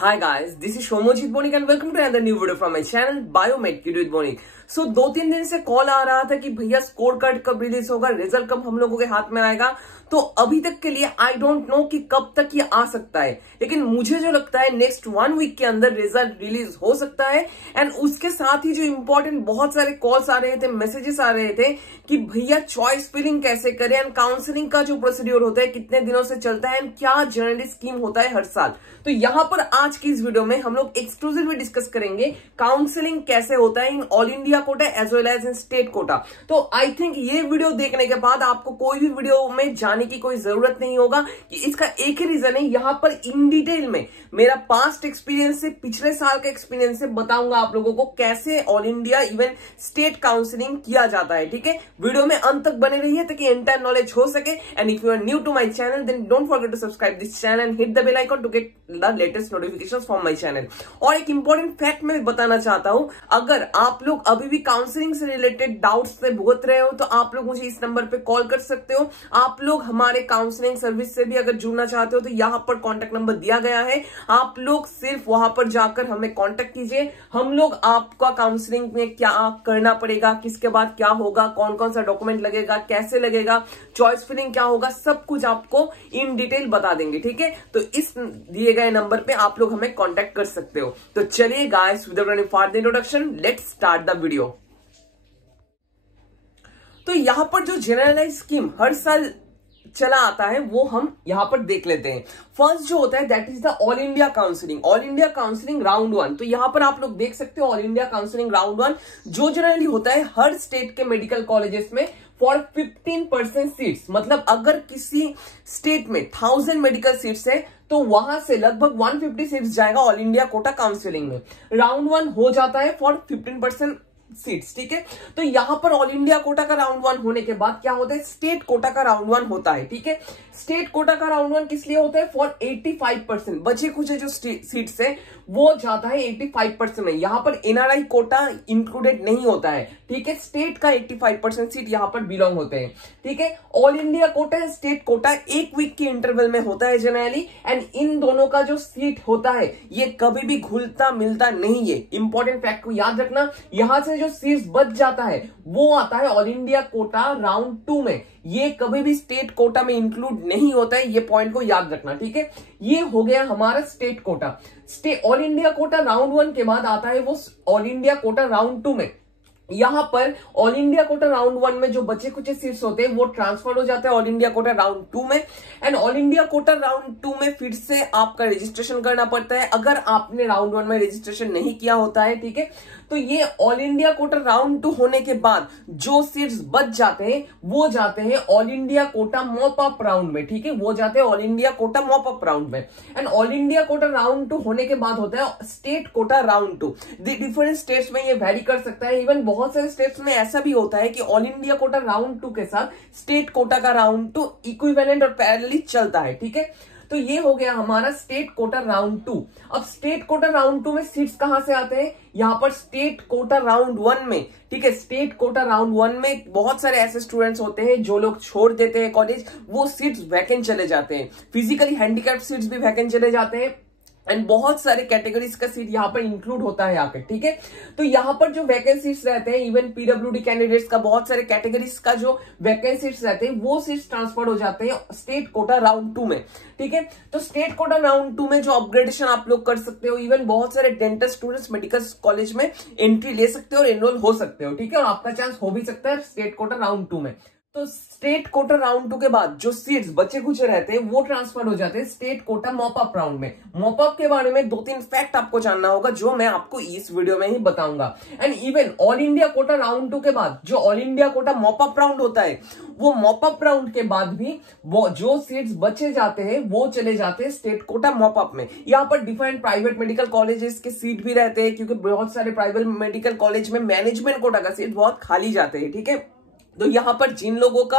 Hi guys, this is Shomojit Bonik and welcome to another new video from my channel Biomed Kid with Bonik। सो 2-3 दिन से call आ रहा था कि भैया score card कब release होगा, रिजल्ट कब हम लोगों के हाथ में आएगा। तो अभी तक के लिए आई डोंट नो कि कब तक ये आ सकता है, लेकिन मुझे जो लगता है नेक्स्ट 1 वीक के अंदर रिजल्ट रिलीज हो सकता है। एंड उसके साथ ही जो इंपॉर्टेंट बहुत सारे कॉल्स आ रहे थे, मैसेजेस आ रहे थे कि भैया चॉइस फिलिंग कैसे करें एंड काउंसलिंग का जो प्रोसीड्योर होता है कितने दिनों से चलता है एंड क्या जनरली स्कीम होता है हर साल। तो यहाँ पर आज की इस वीडियो में हम लोग एक्सक्लूसिवली डिस्कस करेंगे काउंसलिंग कैसे होता है in all India quota as well as in state quota. तो आई थिंक ये वीडियो देखने के बाद आपको कोई भी वीडियो में जाने की कोई जरूरत नहीं होगा कि इसका एक ही रीजन है, यहाँ पर इन डिटेल में मेरा पास्ट एक्सपीरियंस से, पिछले साल का एक्सपीरियंस से बताऊंगा आप लोगों को कैसे all India even state counselling किया जाता है। ठीक है, वीडियो में अंत तक बने रहिए ताकि एंटायर नॉलेज हो सके। And if you are new to my channel then don't forget to subscribe this channel and hit the bell icon to get the latest notifications from my channel. और एक इंपॉर्टेंट फैक्ट मैं बताना चाहता हूं, अगर आप लोग अभी भी काउंसलिंग से रिलेटेड डाउट्स से भुगत रहे हो तो आप लोग मुझे इस नंबर पे कॉल कर सकते हो। आप लोग हमारे काउंसलिंग सर्विस से भी अगर जुड़ना चाहते हो तो यहाँ पर कॉन्टेक्ट नंबर दिया गया है, आप लोग सिर्फ वहां पर जाकर हमें कॉन्टेक्ट कीजिए। हम लोग आपका काउंसलिंग में क्या करना पड़ेगा, किसके बाद क्या होगा, कौन कौन सा डॉक्यूमेंट लगेगा, कैसे लगेगा, चॉइस फिलिंग क्या होगा, सब कुछ आपको इन डिटेल बता देंगे। ठीक है, तो इस दिए गए नंबर पे आप लोग हमें कांटेक्ट कर सकते हो। तो चलिए guys, without any further introduction let's start the video. तो यहां पर जो जनरलाइज स्कीम हर साल चला आता है वो हम यहां पर देख लेते हैं। फर्स्ट जो होता है that is the all India counselling, all India counselling round 1। तो यहां पर आप लोग देख सकते हो ऑल इंडिया काउंसलिंग राउंड 1 जो जनरली होता है हर स्टेट के मेडिकल कॉलेजेस में फॉर 15% सीट्स। मतलब अगर किसी स्टेट में 1000 मेडिकल सीट्स है तो वहां से लगभग 150 सीट्स जाएगा ऑल इंडिया कोटा काउंसलिंग में। राउंड 1 हो जाता है फॉर 15% सीट्स। ठीक है, तो यहां पर ऑल इंडिया कोटा का राउंड 1 होने के बाद क्या होता है, स्टेट कोटा का राउंड 1 होता है। ठीक है, स्टेट कोटा का राउंड 1 किस लिए होता है, फॉर 85%। बचे कुछ जो सीट्स है वो जाता है 85% में। यहां पर एनआरआई कोटा इंक्लूडेड नहीं होता है। ठीक है, स्टेट का 85% सीट यहां पर बिलोंग होते हैं। ठीक है, ऑल इंडिया कोटा है, स्टेट कोटा 1 वीक के इंटरवल में होता है जनरली। एंड इन दोनों का जो सीट होता है ये कभी भी घुलता मिलता नहीं है। इंपॉर्टेंट फैक्ट को याद रखना, यहां से जो सीट्स बच जाता है वो आता है ऑल इंडिया कोटा राउंड 2 में। ये कभी भी स्टेट कोटा में इंक्लूड नहीं होता है, ये पॉइंट को याद रखना। ठीक है, ये हो गया हमारा state quota. All India quota round 1 के बाद आता है वो ऑल इंडिया कोटा राउंड 2 में। यहां पर ऑल इंडिया कोटा राउंड 1 में जो बचे कुछ सीट्स होते हैं वो ट्रांसफर हो जाते हैं ऑल इंडिया कोटा राउंड 2 में। And all India quota round 2 में फिर से आपका रजिस्ट्रेशन करना पड़ता है अगर आपने राउंड 1 में रजिस्ट्रेशन नहीं किया होता है। ठीक है, तो ये ऑल इंडिया कोटा राउंड 2 होने के बाद जो सीट्स बच जाते हैं वो जाते हैं all India quota mop up round में। ठीक है, वो जाते हैं all India quota mop up round में। And all India quota round 2 होने के बाद होता है state quota round 2। Different states में ये वेरी कर सकता है, इवन बहुत सारे स्टेट्स में ऐसा भी होता है कि ऑल इंडिया कोटा राउंड 2 के साथ स्टेट कोटा का राउंड 2 इक्विवेलेंट और पैरेलली चलता है। ठीक है, तो ये हो गया हमारा स्टेट कोटा राउंड 2। अब स्टेट कोटा राउंड 2 में सीट्स कहां से आते हैं, यहां पर स्टेट कोटा राउंड 1 में। ठीक है, स्टेट कोटा राउंड 1 में बहुत सारे ऐसे स्टूडेंट्स होते हैं जो लोग छोड़ देते हैं कॉलेज, वो सीट्स वैकेंट चले जाते हैं। फिजिकली हैंडीकैप्ड सीट्स भी वैकेंट चले जाते हैं एंड बहुत सारे कैटेगरीज का सीट यहाँ पर इंक्लूड होता है आकर। ठीक है, तो यहाँ पर जो वैकेंसीज रहते हैं इवन पीडब्ल्यूडी कैंडिडेट्स का बहुत सारे कैटेगरीज का जो वैकेंसीज रहते हैं वो सीट्स ट्रांसफर हो जाते हैं स्टेट कोटा राउंड 2 में। ठीक है, तो स्टेट कोटा राउंड 2 में जो अपग्रेडेशन आप लोग कर सकते हो, इवन बहुत सारे डेंटल स्टूडेंट्स मेडिकल कॉलेज में एंट्री ले सकते हो और एनरोल हो सकते हो। ठीक है, और आपका चांस हो भी सकता है स्टेट कोटा राउंड 2 में। तो स्टेट कोटा राउंड 2 के बाद जो सीट्स बचे कुछ रहते हैं वो ट्रांसफर हो जाते हैं state quota mop up round में। मॉप अप के बारे में 2-3 फैक्ट आपको जानना होगा जो मैं आपको इस वीडियो में ही बताऊंगा। And even all India quota round 2 के बाद जो all India quota mop up round होता है वो मॉप अप राउंड के बाद भी वो जो सीट्स बचे जाते हैं वो चले जाते हैं स्टेट कोटा मॉप अप में। यहाँ पर डिफरेंट प्राइवेट मेडिकल कॉलेजेस के सीट भी रहते हैं क्योंकि बहुत सारे प्राइवेट मेडिकल कॉलेज में मैनेजमेंट कोटा का सीट बहुत खाली जाते हैं। ठीक है, तो यहां पर जिन लोगों का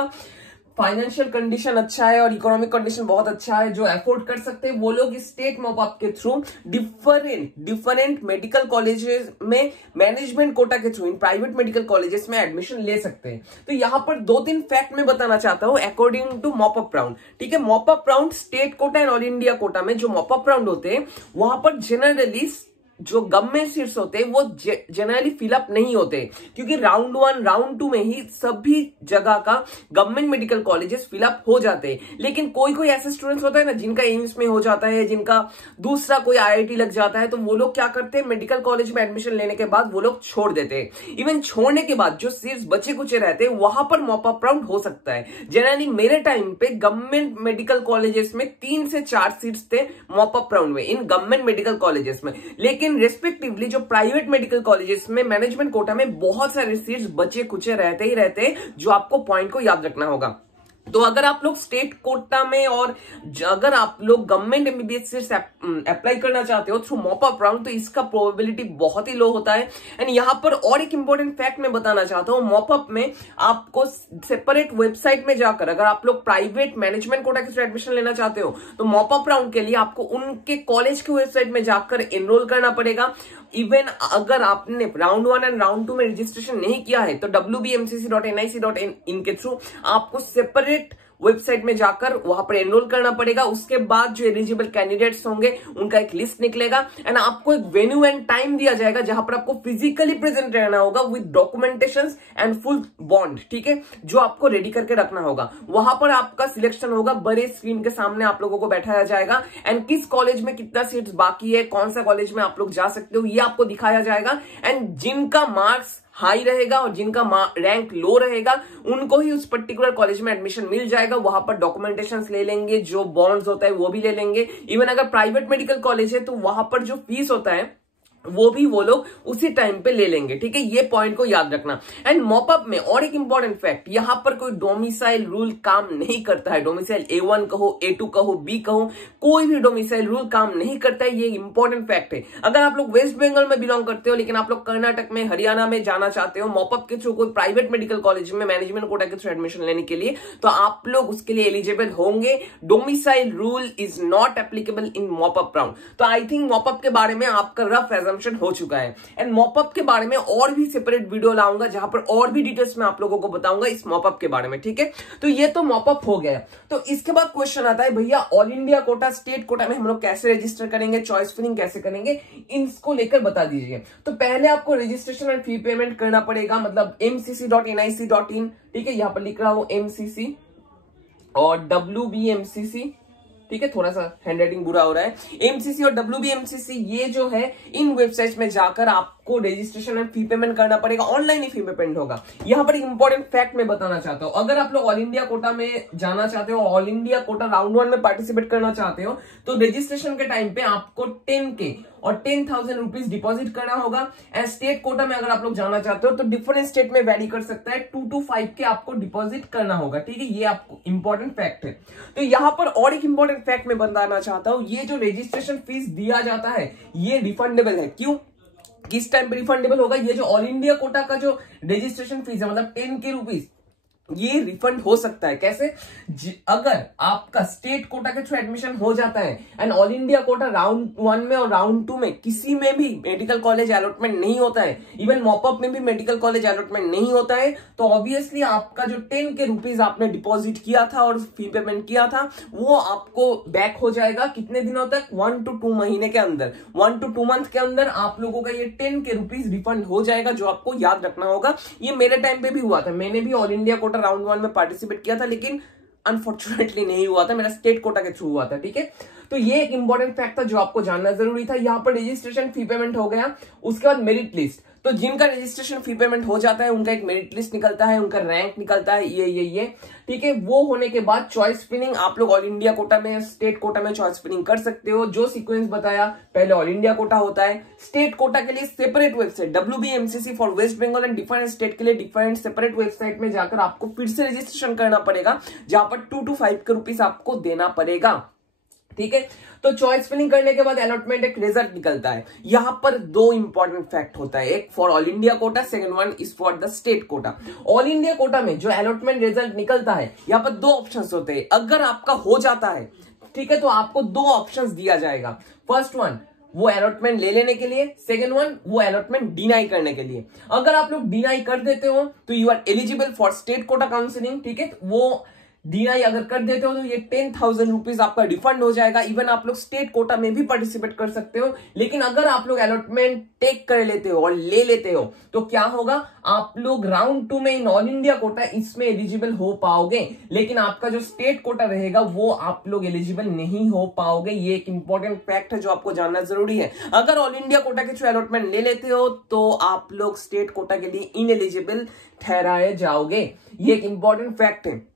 फाइनेंशियल कंडीशन अच्छा है और इकोनॉमिक कंडीशन बहुत अच्छा है, जो अफोर्ड कर सकते हैं, वो लोग स्टेट मॉपअप के थ्रू डिफरेंट मेडिकल कॉलेजेस में मैनेजमेंट कोटा के through in private medical colleges में एडमिशन ले सकते हैं। तो यहां पर 2-3 फैक्ट मैं बताना चाहता हूं अकॉर्डिंग टू मॉपअप राउंड। ठीक है, mop up round state quota and all India Kota में जो मॉपअप राउंड होते हैं वहां पर जनरली जो गवर्नमेंट सीट्स होते हैं वो जनरली फिलअप नहीं होते, क्योंकि राउंड 1 राउंड 2 में ही सभी जगह का गवर्नमेंट मेडिकल कॉलेजेस फिलअप हो जाते हैं। लेकिन कोई कोई ऐसे स्टूडेंट्स होता है ना जिनका एम्स में हो जाता है, जिनका दूसरा कोई आईआईटी लग जाता है, तो वो लोग क्या करते हैं, मेडिकल कॉलेज में एडमिशन लेने के बाद वो लोग छोड़ देते हैं। इवन छोड़ने के बाद जो सीट्स बचे कुचे रहते हैं वहां पर मॉपअप राउंड हो सकता है। जनरली मेरे टाइम पे गवर्नमेंट मेडिकल कॉलेजेस में 3 से 4 सीट्स थे मॉपअप राउंड में इन गवर्नमेंट मेडिकल कॉलेजेस में। लेकिन रेस्पेक्टिवली जो प्राइवेट मेडिकल कॉलेजेस में मैनेजमेंट कोटा में बहुत सारे सीट्स बचे कुचे रहते ही रहते हैं, जो आपको पॉइंट को याद रखना होगा। तो अगर आप लोग स्टेट कोटा में और अगर आप लोग गवर्नमेंट एमबीबीएस सीट्स अप्लाई करना चाहते हो थ्रू मॉपअप राउंड, तो इसका प्रोबेबिलिटी बहुत ही लो होता है। एंड यहां पर और एक इंपॉर्टेंट फैक्ट मैं बताना चाहता हूं, मॉपअप में आपको सेपरेट वेबसाइट में जाकर अगर आप लोग प्राइवेट मैनेजमेंट कोटा के थ्रू एडमिशन लेना चाहते हो तो मॉपअप राउंड के लिए आपको उनके कॉलेज की वेबसाइट में जाकर एनरोल करना पड़ेगा। इवन अगर आपने राउंड 1 एंड राउंड 2 में रजिस्ट्रेशन नहीं किया है तो wbmcc.nic.in के थ्रू आपको सेपरेट वेबसाइट में जाकर वहां पर एनरोल करना पड़ेगा। उसके बाद जो एलिजिबल कैंडिडेट्स होंगे उनका एक लिस्ट निकलेगा एंड आपको एक वेन्यू एंड टाइम दिया जाएगा जहां पर आपको फिजिकली प्रेजेंट रहना होगा with documentation and full bond. ठीक है, जो आपको रेडी करके रखना होगा। वहां पर आपका सिलेक्शन होगा, बड़े स्क्रीन के सामने आप लोगों को बैठाया जाएगा एंड किस कॉलेज में कितना सीट्स बाकी है, कौन सा कॉलेज में आप लोग जा सकते हो, ये आपको दिखाया जाएगा। एंड जिनका मार्क्स हाई रहेगा और जिनका रैंक लो रहेगा उनको ही उस पर्टिकुलर कॉलेज में एडमिशन मिल जाएगा। वहां पर डॉक्यूमेंटेशन ले लेंगे, जो बॉन्ड्स होता है वो भी ले लेंगे। इवन अगर प्राइवेट मेडिकल कॉलेज है तो वहां पर जो फीस होता है वो भी वो लोग उसी टाइम पे ले लेंगे। ठीक है, ये पॉइंट को याद रखना। एंड मॉपअप में और एक इंपॉर्टेंट फैक्ट, यहां पर कोई डोमिसाइल रूल काम नहीं करता है। डोमिसाइल A1 कहो, A2 कहो, B कहो, कोई भी डोमिसाइल रूल काम नहीं करता है। ये इंपॉर्टेंट फैक्ट है। अगर आप लोग वेस्ट बंगाल में बिलोंग करते हो लेकिन आप लोग कर्नाटक में, हरियाणा में जाना चाहते हो मॉपअप के थ्रू कोई प्राइवेट मेडिकल कॉलेज में मैनेजमेंट कोटा के थ्रू एडमिशन लेने के लिए, तो आप लोग उसके लिए एलिजिबल होंगे। Domicile rule is not applicable in mop up round. तो आई थिंक मॉपअप के बारे में आपका रफ एजम्पशन हो चुका है। एंड मॉपअप के बारे में और भी सेपरेट वीडियो लाऊंगा जहां पर और भी डिटेल्स में आप लोगों को बताऊंगा इस मॉपअप के बारे में। ठीक है, तो ये तो मॉपअप हो गया। तो इसके बाद क्वेश्चन आता है, भैया all India Kota, state quota में हम लोग कैसे रजिस्टर करेंगे, चॉइस फिलिंग कैसे करेंगे, इनको लेकर बता दीजिए। तो पहले आपको रजिस्ट्रेशन एंड फी पेमेंट करना पड़ेगा, मतलब mcc.nic.in। ठीक है, यहां पर लिख रहा हूं mcc और wbmcc। ठीक है, थोड़ा सा हैंडराइटिंग बुरा हो रहा है। एमसीसी और WBMCC ये जो है इन वेबसाइट में जाकर आपको रजिस्ट्रेशन एंड फी पेमेंट करना पड़ेगा। ऑनलाइन ही फी पेमेंट होगा। यहां पर एक इंपॉर्टेंट फैक्ट मैं बताना चाहता हूं, अगर आप लोग ऑल इंडिया कोटा में जाना चाहते हो, ऑल इंडिया कोटा राउंड 1 में पार्टिसिपेट करना चाहते हो, तो रजिस्ट्रेशन के टाइम पे आपको 10K और 10,000 रुपीज डिपॉजिट करना होगा। एंड स्टेट कोटा में अगर आप लोग जाना चाहते हो तो डिफरेंट स्टेट में वैरी कर सकता है, 2 to 5K आपको डिपॉजिट करना होगा। ठीक है, ये आपको इंपॉर्टेंट फैक्ट है। तो यहां पर और एक इंपॉर्टेंट फैक्ट मैं बताना चाहता हूं, ये जो रजिस्ट्रेशन फीस दिया जाता है ये रिफंडेबल है। क्यों, किस टाइम पे रिफंडेबल होगा? ये जो ऑल इंडिया कोटा का जो रजिस्ट्रेशन फीस है, मतलब 10K रुपीज, ये रिफंड हो सकता है। कैसे? अगर आपका स्टेट कोटा के थ्रू एडमिशन हो जाता है and all India quota round 1 में और राउंड 2 में किसी में भी मेडिकल कॉलेज अलॉटमेंट नहीं होता है, इवन मॉपअप में भी मेडिकल कॉलेज अलॉटमेंट नहीं होता है, तो ऑब्वियसली आपका जो 10K रुपीज आपने डिपॉजिट किया था और फी पेमेंट किया था वो आपको बैक हो जाएगा। कितने दिनों तक? 1 to 2 महीने के अंदर, 1 to 2 मंथ के अंदर आप लोगों का ये 10K रुपीज रिफंड हो जाएगा, जो आपको याद रखना होगा। ये मेरे टाइम पे भी हुआ था, मैंने भी ऑल इंडिया कोटा राउंड 1 में पार्टिसिपेट किया था, लेकिन अनफॉर्चुनेटली नहीं हुआ था, मेरा स्टेट कोटा के थ्रू हुआ था। ठीक है, तो ये एक इंपॉर्टेंट फैक्ट था जो आपको जानना जरूरी था। यहां पर रजिस्ट्रेशन फी पेमेंट हो गया, उसके बाद मेरिट लिस्ट। तो जिनका रजिस्ट्रेशन फी पेमेंट हो जाता है उनका एक मेरिट लिस्ट निकलता है, उनका रैंक निकलता है, ये ठीक है। वो होने के बाद चॉइस फिलिंग आप लोग ऑल इंडिया कोटा में, स्टेट कोटा में चॉइस फिलिंग कर सकते हो। जो सीक्वेंस बताया, पहले ऑल इंडिया कोटा होता है, स्टेट कोटा के लिए separate website WBMCC for West Bengal and different state के लिए डिफरेंट सेपरेट वेबसाइट में जाकर आपको फिर से रजिस्ट्रेशन करना पड़ेगा, जहां पर 2 to 5 रुपीज आपको देना पड़ेगा। ठीक है। तो चॉइस फिलिंग करने के बाद अलॉटमेंट एक रिजल्ट निकलता है। यहां पर दो इंपॉर्टेंट फैक्ट होता है, एक for all India Kota, second one is for the state quota. All India Kota में जो अलॉटमेंट रिजल्ट निकलता है, यहां पर दो ऑप्शंस होते हैं। अगर आपका हो जाता है, ठीक है, तो आपको दो ऑप्शंस दिया जाएगा। फर्स्ट वन वो अलॉटमेंट ले लेने के लिए, सेकंड वन वो अलॉटमेंट डिनाई करने के लिए। अगर आप लोग डिनाई कर देते हो तो you are eligible for state quota counselling, ठीक है। वो डिनाई अगर कर देते हो तो ये 10,000 रुपीज आपका रिफंड हो जाएगा। इवन आप लोग स्टेट कोटा में भी पार्टिसिपेट कर सकते हो। लेकिन अगर आप लोग अलॉटमेंट टेक कर लेते हो और ले लेते हो तो क्या होगा, आप लोग राउंड 2 में इन ऑल इंडिया कोटा इसमें एलिजिबल हो पाओगे, लेकिन आपका जो स्टेट कोटा रहेगा वो आप लोग एलिजिबल नहीं हो पाओगे। ये एक इंपॉर्टेंट फैक्ट है जो आपको जानना जरूरी है। अगर ऑल इंडिया कोटा के थ्रू अलॉटमेंट ले लेते हो तो आप लोग स्टेट कोटा के लिए इनएलिजिबल ठहराए जाओगे। ये एक इंपॉर्टेंट फैक्ट है।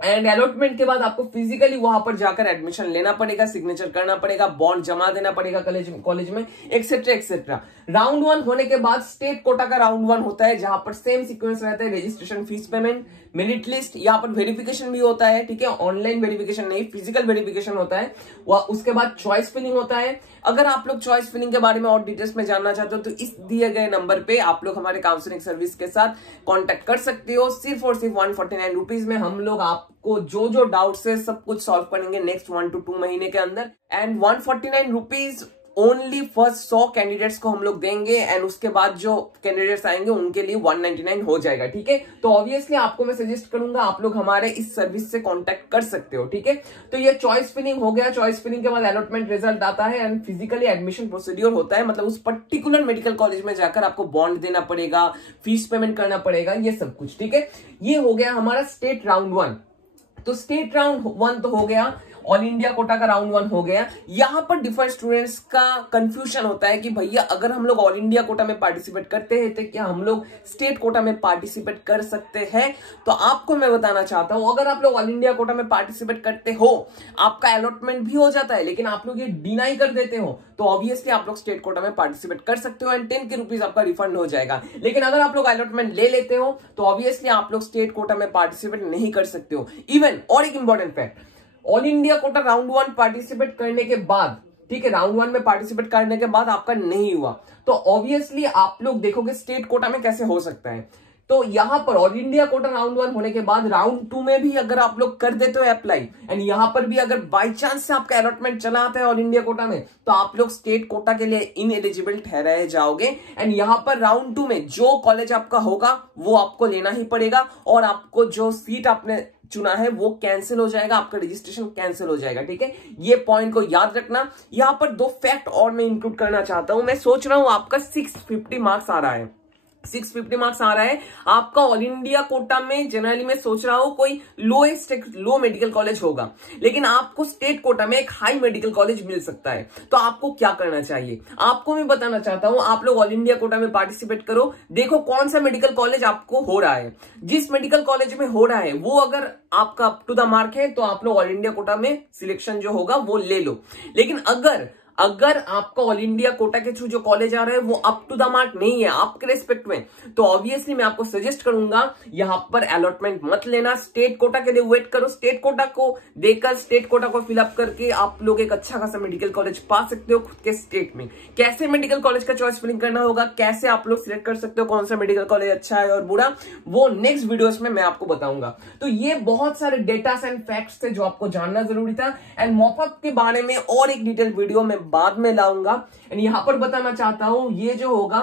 एंड अलॉटमेंट के बाद आपको फिजिकली वहां पर जाकर एडमिशन लेना पड़ेगा, सिग्नेचर करना पड़ेगा, बॉन्ड जमा देना पड़ेगा कॉलेज में, एक्सेट्रा एक्सेट्रा। राउंड 1 होने के बाद स्टेट कोटा का राउंड 1 होता है, जहां पर सेम सीक्वेंस रहता है, registration fees payment, merit list, यहाँ पर वेरिफिकेशन भी होता है, ठीक है। ऑनलाइन वेरिफिकेशन नहीं, फिजिकल वेरिफिकेशन होता है। उसके बाद चॉइस फिलिंग होता है। अगर आप लोग चॉइस फिलिंग के बारे में और डिटेल्स में जानना चाहते हो तो इस दिए गए नंबर पे आप लोग हमारे काउंसलिंग सर्विस के साथ कांटेक्ट कर सकते हो। सिर्फ और सिर्फ 149 रुपीज में हम लोग आपको जो जो डाउट्स है सब कुछ सॉल्व करेंगे नेक्स्ट 1 to 2 महीने के अंदर। And 149 rupees only first 100 candidates को हम लोग देंगे, एंड उसके बाद जो कैंडिडेट्स आएंगे उनके लिए 199 हो जाएगा, ठीक है। तो ऑब्वियसली आपको मैं सजेस्ट करूंगा आप लोग हमारे इस सर्विस से कांटेक्ट कर सकते हो, ठीक है। तो ये चॉइस फिलिंग हो गया। चॉइस फिलिंग के बाद अलॉटमेंट रिजल्ट आता है एंड फिजिकली एडमिशन प्रोसीड्योर होता है, मतलब उस पर्टिकुलर मेडिकल कॉलेज में जाकर आपको बॉन्ड देना पड़ेगा, फीस पेमेंट करना पड़ेगा, ये सब कुछ, ठीक है। ये हो गया हमारा स्टेट राउंड 1। तो स्टेट राउंड 1 तो हो गया, ऑल इंडिया कोटा का राउंड 1 हो गया। यहां पर डिफरेंट स्टूडेंट्स का कंफ्यूजन होता है कि भैया अगर हम लोग ऑल इंडिया कोटा में पार्टिसिपेट करते हैं तो क्या हम लोग स्टेट कोटा में पार्टिसिपेट कर सकते हैं। तो आपको मैं बताना चाहता हूं, अगर आप लोग ऑल इंडिया कोटा में पार्टिसिपेट करते हो, आपका अलॉटमेंट भी हो जाता है, लेकिन आप लोग ये डिनाई कर देते हो, तो ऑब्वियसली आप लोग स्टेट कोटा में पार्टिसिपेट कर सकते हो एंड 10 के रुपीज आपका रिफंड हो जाएगा। लेकिन अगर आप लोग अलॉटमेंट ले लेते हो तो ऑब्वियसली आप लोग स्टेट कोटा में पार्टिसिपेट नहीं कर सकते हो। इवन और एक important fact, all India quota round 1 participate करने के बाद, ठीक है, राउंड 1 में पार्टिसिपेट करने के बाद आपका नहीं हुआ तो ऑब्वियसली आप लोग देखोगे स्टेट कोटा में कैसे हो सकता है। तो यहां पर ऑल इंडिया कोटा राउंड 1 होने के बाद राउंड 2 में भी अगर आप लोग कर देते हो अप्लाई, एंड यहां पर भी अगर बाय चांस से आपका अलॉटमेंट चला आता है ऑल इंडिया कोटा में, तो आप लोग स्टेट कोटा के लिए इनएलिजिबल ठहराए जाओगे। एंड यहां पर राउंड 2 में जो कॉलेज आपका होगा वो आपको लेना ही पड़ेगा, और आपको जो सीट आपने चुना है वो कैंसिल हो जाएगा, आपका रजिस्ट्रेशन कैंसिल हो जाएगा, ठीक है। ये पॉइंट को याद रखना। यहां पर दो फैक्ट और मैं इंक्लूड करना चाहता हूं। मैं सोच रहा हूं आपका 650 मार्क्स आ रहा है, 650 मार्क्स आ रहा है आपका ऑल इंडिया कोटा में। जनरली मैं सोच रहा हूं कोई लो मेडिकल कॉलेज होगा, लेकिन आपको स्टेट कोटा में एक हाई मेडिकल कॉलेज मिल सकता है। तो आपको क्या करना चाहिए, आपको मैं बताना चाहता हूं। आप लोग ऑल इंडिया कोटा में पार्टिसिपेट करो, देखो कौन सा मेडिकल कॉलेज आपको हो रहा है। जिस मेडिकल कॉलेज में हो रहा है वो अगर आपका अप टू द मार्क है तो आप लोग ऑल इंडिया कोटा में सिलेक्शन जो होगा वो ले लो। लेकिन अगर आपका ऑल इंडिया कोटा के थ्रू जो कॉलेज आ रहा है वो अप टू द मार्क नहीं है आपके रेस्पेक्ट में, तो ऑब्वियसली मैं आपको सजेस्ट करूंगा यहां पर अलॉटमेंट मत लेना, स्टेट कोटा के लिए वेट करो। स्टेट कोटा को देकर, स्टेट कोटा को फिलअप करके आप लोग एक अच्छा खासा मेडिकल कॉलेज पा सकते हो खुद के स्टेट में। कैसे मेडिकल कॉलेज का चॉइस फिलिंग करना होगा, कैसे आप लोग सिलेक्ट कर सकते हो कौन सा मेडिकल कॉलेज अच्छा है और बुरा, वो नेक्स्ट वीडियोस में मैं आपको बताऊंगा। तो ये बहुत सारे डेटास एंड फैक्ट्स थे जो आपको जानना जरूरी था। एंड मॉपअप के बारे में और एक डिटेल वीडियो में बाद में लाऊंगा। एंड यहां पर बताना चाहता हूं, ये जो होगा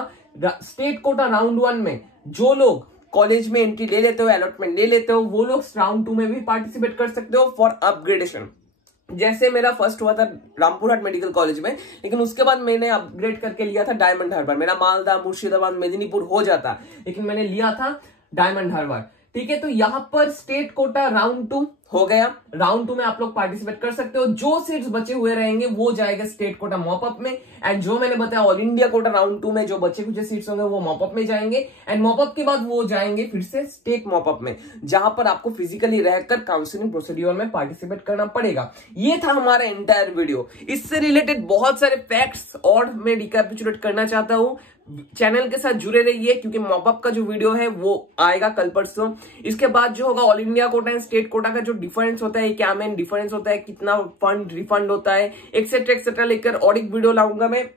स्टेट कोटा राउंड 1 में जो लोग कॉलेज में एंट्री ले लेते हो, अलॉटमेंट ले लेते हो, वो लोग राउंड 2 में भी पार्टिसिपेट कर सकते हो फॉर अपग्रेडेशन। जैसे मेरा फर्स्ट हुआ था रामपुरहाट मेडिकल कॉलेज में, लेकिन उसके बाद मैंने अपग्रेड करके लिया था डायमंड हार्बर। मेरा मालदा, मुर्शिदाबाद, मेदिनीपुर हो जाता, लेकिन मैंने लिया था डायमंड हार्बर, ठीक है। तो यहां पर स्टेट कोटा राउंड 2 हो गया। राउंड 2 में आप लोग पार्टिसिपेट कर सकते हो। जो सीट्स बचे हुए रहेंगे वो जाएगा स्टेट कोटा मॉपअप में। एंड जो मैंने बताया ऑल इंडिया कोटा राउंड 2 में जो बचे कुछ सीट्स होंगे वो मॉपअप में जाएंगे। एंड मॉपअप के बाद वो जाएंगे फिर से स्टेट मॉपअप में, जहां पर आपको फिजिकली रहकर काउंसलिंग प्रोसीड्योर में पार्टिसिपेट करना पड़ेगा। ये था हमारा एंटायर वीडियो। इससे रिलेटेड बहुत सारे फैक्ट्स और मैं रिकैपिचुलेट करना चाहता हूं। चैनल के साथ जुड़े रहिए, क्योंकि मॉपअप का जो वीडियो है वो आएगा कल परसों। इसके बाद जो होगा all India Kota and state quota का जो डिफरेंस होता है, क्या मेन डिफरेंस होता है, कितना फंड रिफंड होता है, एक्सेट्रा एक्सेट्रा लेकर और एक वीडियो लाऊंगा मैं।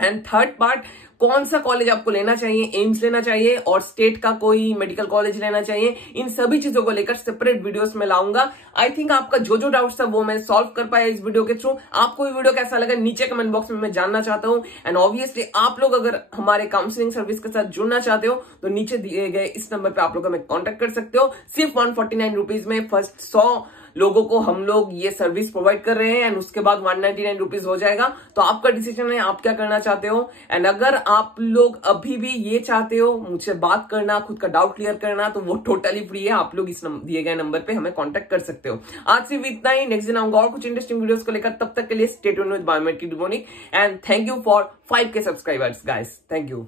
एंड थर्ड पार्ट, कौन सा कॉलेज आपको लेना चाहिए, एम्स लेना चाहिए और स्टेट का कोई मेडिकल कॉलेज लेना चाहिए, इन सभी चीजों को लेकर सेपरेट वीडियोस में लाऊंगा। आई थिंक आपका जो जो डाउट्स था वो मैं सॉल्व कर पाया इस वीडियो के थ्रू। आपको ये वीडियो कैसा लगा नीचे कमेंट बॉक्स में मैं जानना चाहता हूं। एंड ऑब्वियसली आप लोग अगर हमारे काउंसलिंग सर्विस के साथ जुड़ना चाहते हो तो नीचे दिए गए इस नंबर पर आप लोग हमें कॉन्टेक्ट कर सकते हो। सिर्फ 149 रुपीज में फर्स्ट 100 लोगों को हम लोग ये सर्विस प्रोवाइड कर रहे हैं एंड उसके बाद 199 रुपीज हो जाएगा। तो आपका डिसीजन है, आप क्या करना चाहते हो। एंड अगर आप लोग अभी भी ये चाहते हो मुझसे बात करना, खुद का डाउट क्लियर करना, तो वो टोटली फ्री है। आप लोग इस दिए गए नंबर पे हमें कांटेक्ट कर सकते हो। आज सिर्फ इतना ही, नेक्स्ट दिन आऊंगा और कुछ इंटरेस्टिंग वीडियोस को लेकर। तब तक के लिए stay tuned with biometric demonic and thank you for 5K subscribers guys, thank you.